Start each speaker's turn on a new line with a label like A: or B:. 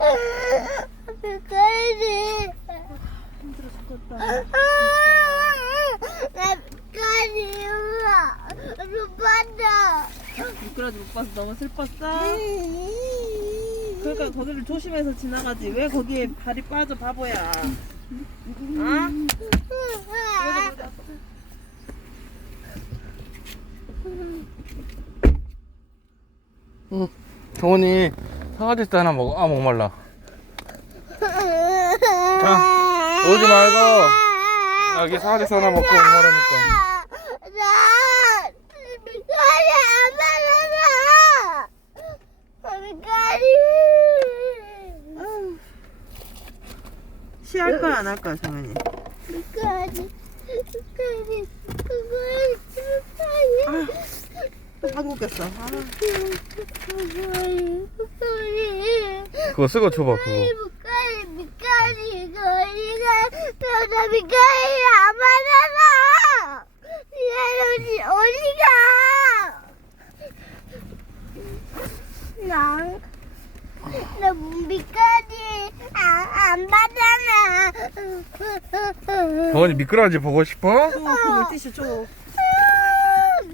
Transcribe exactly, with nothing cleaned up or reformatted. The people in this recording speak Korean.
A: 미카리.
B: 힘들어 죽겠다.
A: 나 미카리 엄마 못 봤다.
B: 미끄러지 못 봐서 너무 슬펐어? 그러니까 거기를 조심해서 지나가지. 왜 거기에 발이 빠져, 바보야. 어?
C: 응. 정원이 사과주스 하나 먹어. 아, 목말라. 자, 오지 말고 여기 사과주스 하나 먹고 목마르니까.
A: 나 미카리 안 받아서. 미카리.
B: 시할 거야, 안 할 거야, 정현이?
A: 미카리. 미카리. 그걸 미카리.
B: 또 방구 꼈어. 아.
A: 미카리. 미카리.
C: 그거 쓰고 줘봐, 그거.
A: 미카리. 미카리. 거리가 나 미카리 안 받아서. 얘는 어디가? 나. 나 미까지 안, 안 받아나.
C: 정원이 미끄러지 보고 싶어?
B: 또 그 물티슈 줘.